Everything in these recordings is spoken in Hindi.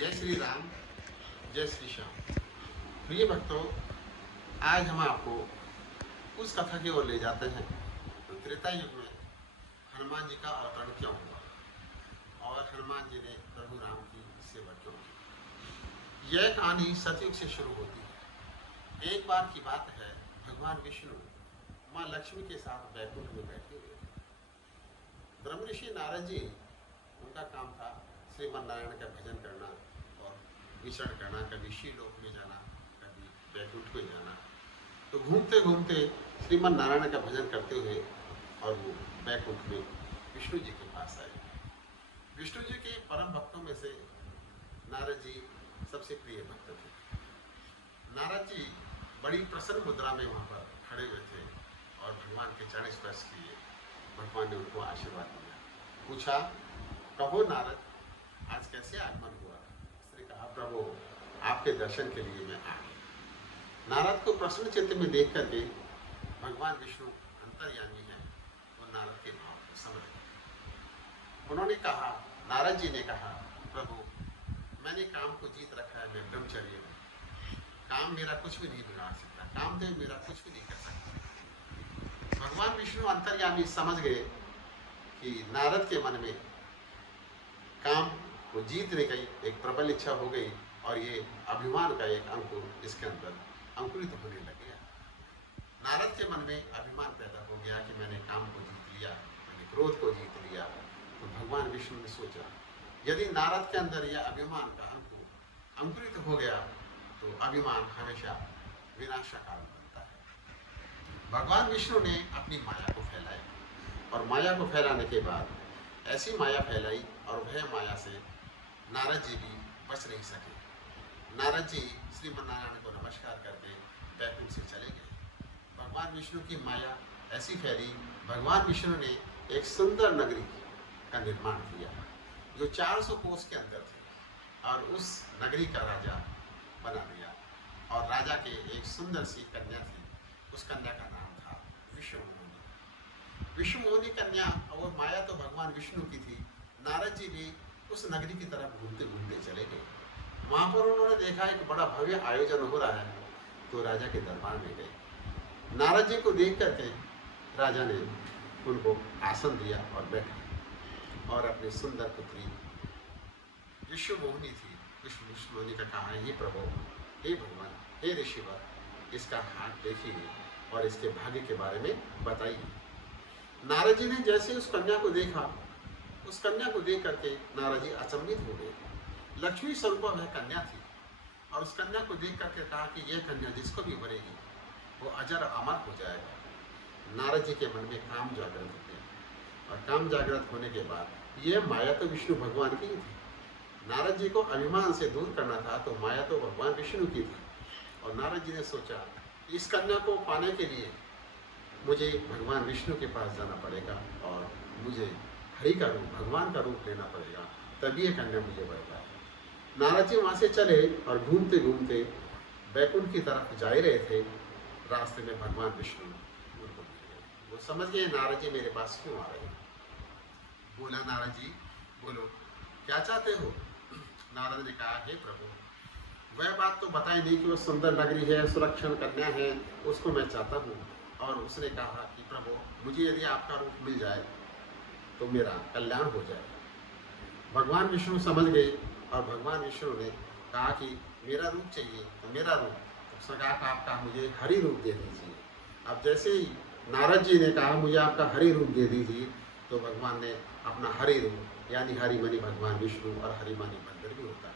जय श्री राम, जय श्री श्याम। प्रिय भक्तों, आज हम आपको उस कथा की ओर ले जाते हैं तो त्रेता युग में हनुमान जी का अवतरण क्यों हुआ और हनुमान जी ने प्रभु राम की सेवा क्यों की। यह कहानी सतयुग से शुरू होती है। एक बार की बात है, भगवान विष्णु माँ लक्ष्मी के साथ बैकुंठ में बैठे हुए थे। ब्रह्म ऋषि नारद जी, उनका काम था श्रीमन नारायण का भजन करना और विचरण करना, कभी श्रीलोक में जाना, कभी बैकुंठ में जाना। तो घूमते घूमते श्रीमन नारायण का भजन करते हुए और वो बैकुंठ में विष्णु जी के पास आए। विष्णु जी के परम भक्तों में से नारद जी सबसे प्रिय भक्त थे। नारद जी बड़ी प्रसन्न मुद्रा में वहाँ पर खड़े हुए थे और भगवान के चरण स्पर्श किए। भगवान ने उनको आशीर्वाद दिया। पूछा, कहो नारद, आज कैसे आगमन हुआ? उसने कहा, प्रभु आपके दर्शन के लिए मैं आ गया। नारद को प्रसन्न चित्त में देख करके भगवान विष्णु अंतर्यामी है, वो नारद के भाव को समझ गए। उन्होंने कहा, नारद जी ने कहा, प्रभु मैंने काम को जीत रखा है, मैं ब्रह्मचर्य हूँ, काम मेरा कुछ भी नहीं बिगाड़ सकता, कामदेव मेरा कुछ भी नहीं कर सकता। भगवान विष्णु अंतर्यामी समझ गए कि नारद के मन में काम को जीतने की एक प्रबल इच्छा हो गई और ये अभिमान का एक अंकुर इसके अंदर अंकुरित होने लग गया। नारद के मन में अभिमान पैदा हो गया कि मैंने काम को जीत लिया, मैंने क्रोध को जीत लिया। तो भगवान विष्णु ने सोचा, यदि नारद के अंदर यह अभिमान का अंकुर अंकुरित हो गया तो अभिमान हमेशा विनाश का कारण बनता है। भगवान विष्णु ने अपनी माया को फैलाया और माया को फैलाने के बाद ऐसी माया फैलाई और वह माया से नारद जी भी बच नहीं सके। नारद जी श्रीमन्नारायण को नमस्कार करके बैकुंठ से चले गए। भगवान विष्णु की माया ऐसी फैली, भगवान विष्णु ने एक सुंदर नगरी का निर्माण किया जो 400 कोस के अंदर थी और उस नगरी का राजा बना दिया। और राजा के एक सुंदर सी कन्या थी, उस कन्या का नाम था विश्वमोहिनी। विश्वमोहिनी कन्या और माया तो भगवान विष्णु की थी। नारद जी भी उस नगरी की तरफ घूमते घूमते चले गए। वहाँ पर उन्होंने देखा एक बड़ा भव्य आयोजन हो रहा है, तो राजा के दरबार में गए। नारद जी को देख करके राजा ने उनको आसन दिया और बैठे और अपनी सुंदर पुत्री विश्वमोहिनी थी, विश्वमोहिनी का कहा, ये प्रभु, हे भगवान, हे ऋषिवर, इसका हाथ देखिए और इसके भाग्य के बारे में बताइए। नारद जी ने जैसे उस कन्या को देखा, उस कन्या को देख करके नारद जी अचंभित हो गए। लक्ष्मी स्वरूप वह कन्या थी और उस कन्या को देख करके कहा कि यह कन्या जिसको भी वरेगी वो अजर अमर हो जाएगा। नारद जी के मन में काम जागृत हो गया और काम जागृत होने के बाद यह माया तो विष्णु भगवान की ही थी। नारद जी को अभिमान से दूर करना था, तो माया तो भगवान विष्णु की थी। और नारद जी ने सोचा, इस कन्या को पाने के लिए मुझे भगवान विष्णु के पास जाना पड़ेगा और मुझे हरि का रूप, भगवान का रूप लेना पड़ेगा, तभी ये कन्या मुझे वर पाए। नारद जी वहाँ से चले और घूमते घूमते बैकुंठ की तरफ जा ही रहे थे। रास्ते में भगवान विष्णु उनको मिल गए। वो समझ गए, नारद जी मेरे पास क्यों आ रहे हैं। बोला, नारद जी बोलो, क्या चाहते हो? नारद ने कहा, हे प्रभु, वह बात तो बताई नहीं कि वो सुंदर नगरी है, सुलक्षण कन्या है, उसको मैं चाहता हूँ। और उसने कहा कि प्रभु, मुझे यदि आपका रूप मिल जाए तो मेरा कल्याण हो जाए। भगवान विष्णु समझ गए और भगवान विष्णु ने कहा कि मेरा रूप चाहिए, तो मेरा रूप। उसने कहा कि आपका मुझे हरि रूप दे दीजिए। अब जैसे ही नारद जी ने कहा मुझे आपका हरि रूप दे दीजिए, तो भगवान ने अपना हरि रूप, यानी हरिमणि भगवान विष्णु और हरिमणि बंदर भी होता है,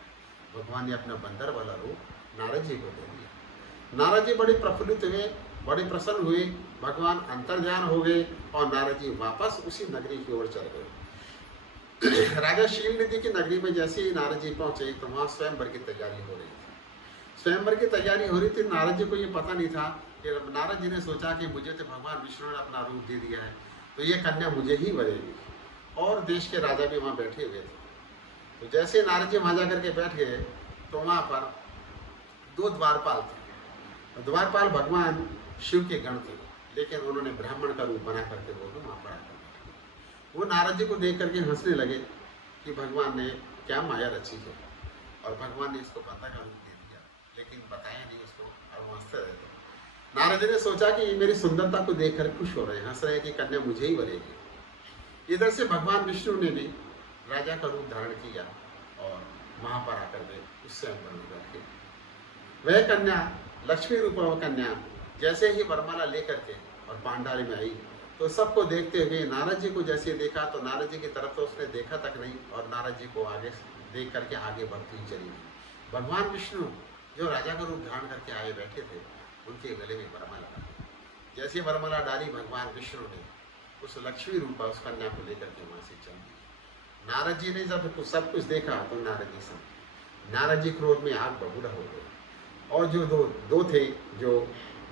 भगवान ने अपना बंदर वाला रूप नारद जी को दे दिया। नारद जी बड़े प्रफुल्लित हुए, बड़े प्रसन्न हुए, भगवान अंतर्ध्यान हो गए और नारद जी वापस उसी नगरी की ओर चल गए। राजा शीलनिधि की नगरी में जैसे ही नारद जी पहुंचे तो वहाँ स्वयंवर की तैयारी हो रही थी। स्वयंवर की तैयारी हो रही थी। नारद जी को ये पता नहीं था कि नारद जी ने सोचा कि मुझे तो भगवान विष्णु ने अपना रूप दे दिया है, तो ये कन्या मुझे ही वरेगी। और देश के राजा भी वहाँ बैठे हुए थे। तो जैसे नारद जी वहाँ जा करके बैठ गए तो वहाँ पर 2 द्वारपाल थे। द्वारपाल भगवान शिव के गण थे, लेकिन उन्होंने ब्राह्मण का रूप बना करके वो भी वहाँ पर आकर बैठ गए। वो नारद जी को देख करके हंसने लगे कि भगवान ने क्या माया रची है। और भगवान ने इसको बंदा का रूप दे दिया, लेकिन बताया नहीं उसको और वो हंसते रहते। नारद जी ने सोचा कि ये मेरी सुंदरता को देखकर खुश हो रहे हैं, हंस रहे हैं कि कन्या मुझे ही बनेगी। इधर से भगवान विष्णु ने भी राजा का रूप धारण किया और वहां पर आकर वे उससे अनबन करके वह कन्या लक्ष्मी रूपा कन्या जैसे ही वरमाला लेकर के और पांडाली में आई तो सबको देखते हुए नारद जी को जैसे देखा तो नारद जी की तरफ तो उसने देखा तक नहीं और नारद जी को आगे देख करके आगे बढ़ती ही चली गई। भगवान विष्णु जो राजा का रूप धारण करके आए बैठे थे उनके गले में वरमाला डाली। जैसे वरमाला डाली भगवान विष्णु ने उस लक्ष्मी रूपा उस कन्या को लेकर के वहां से चल दी। नारद जी ने जब सब कुछ देखा तो नारद जी क्रोध में आग बबूला हो गए और जो दो थे जो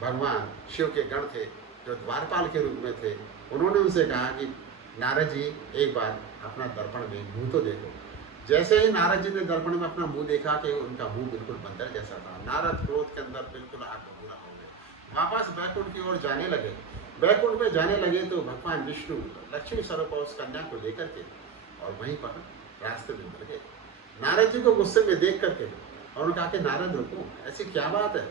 भगवान शिव के गण थे जो द्वारपाल के रूप में थे उन्होंने उनसे कहा कि नारद जी एक बार अपना दर्पण में मुंह तो देखो। जैसे ही नारद जी ने दर्पण में अपना मुंह देखा कि उनका मुंह बिल्कुल बंदर जैसा था। नारद क्रोध के अंदर बिल्कुल आग बबूला हो गए, वापस बैकुंठ की ओर जाने लगे। बैकुंठ में जाने लगे तो भगवान विष्णु लक्ष्मी स्वरूप उस कन्या को लेकर के और वहीं पर रास्ते में मिल गए। नारद जी को गुस्से में देख करके और उन्होंने कहा कि नारद रुको, ऐसी क्या बात है,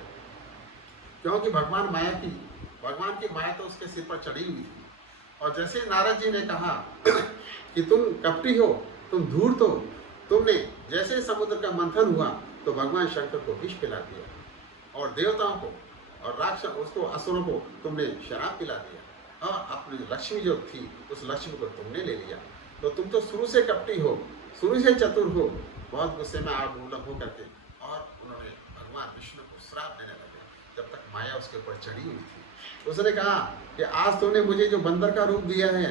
क्योंकि भगवान की माया तो उसके सिर पर चढ़ी हुई थी। और जैसे नारद जी ने कहा कि तुम कपटी हो, तुम धूर्त हो, तुमने जैसे समुद्र का मंथन हुआ तो भगवान शंकर को विष पिला दिया और देवताओं को और राक्षस उसको असुरों को तुमने शराब पिला दिया और अपनी लक्ष्मी जो थी उस लक्ष्मी को तुमने ले लिया, तो तुम तो शुरू से कपटी हो, शुरू से चतुर हो। बहुत गुस्से में आग बबूला हो करके और उन्होंने भगवान विष्णु को श्राप देने लगे जब तक माया उसके ऊपर चढ़ी हुई थी। उसने कहा कि आज तुमने मुझे जो बंदर का रूप दिया है,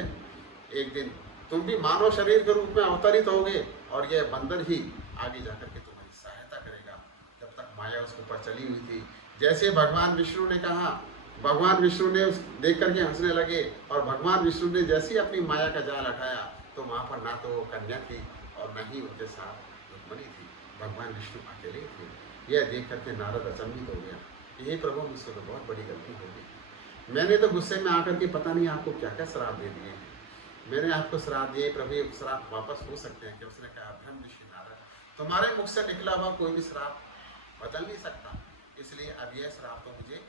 एक दिन तुम भी मानव शरीर के रूप में अवतरित होगे और यह बंदर ही आगे जाकर के तुम्हारी सहायता करेगा। जब तक माया उसके ऊपर चली हुई थी, जैसे भगवान विष्णु ने कहा, भगवान विष्णु ने देख करके हंसने लगे और भगवान विष्णु ने जैसे ही अपनी माया का जाल हटाया तो वहाँ पर ना तो वो कन्या थी और न ही उनके साथ रुक्मिणी थी, भगवान विष्णु अकेले थे। यह देख करके नारद अचंभित हो गया, यही प्रभु मुझसे तो बहुत बड़ी गलती हो गई, मैंने तो गुस्से में आकर के पता नहीं आपको क्या क्या श्राप दे दिए, मैंने आपको श्राप दिए, प्रभु ये श्राप वापस हो सकते हैं कि? उसने कहा ब्रह्म ऋषि नारद, तुम्हारे मुख से निकला हुआ कोई भी श्राप बदल नहीं सकता, इसलिए अब यह श्राप तो मुझे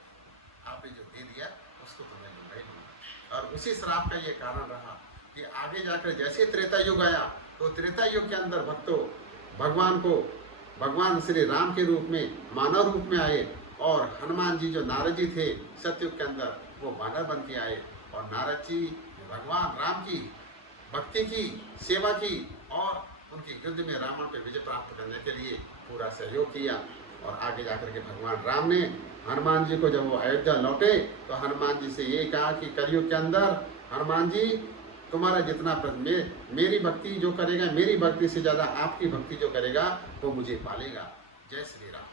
आपने जो दे दिया उसको तो मैं लूंगा ही लूंगा। और उसी श्राप का ये कारण रहा कि आगे जाकर जैसे त्रेता युग आया तो त्रेता युग के अंदर भक्तों भगवान श्री राम के रूप में मानव रूप में आए और हनुमान जी जो नारद जी थे सतयुग के अंदर वो वानर बन के आए और नारद जी भगवान राम की भक्ति की सेवा की और उनकी युद्ध में रावण पे विजय प्राप्त करने के लिए पूरा सहयोग किया। और आगे जाकर के भगवान राम ने हनुमान जी को जब वो अयोध्या लौटे तो हनुमान जी से ये कहा कि कलयुग के अंदर हनुमान जी तुम्हारा जितना मेरी भक्ति जो करेगा, मेरी भक्ति से ज़्यादा आपकी भक्ति जो करेगा वो मुझे पालेगा। जय श्री राम।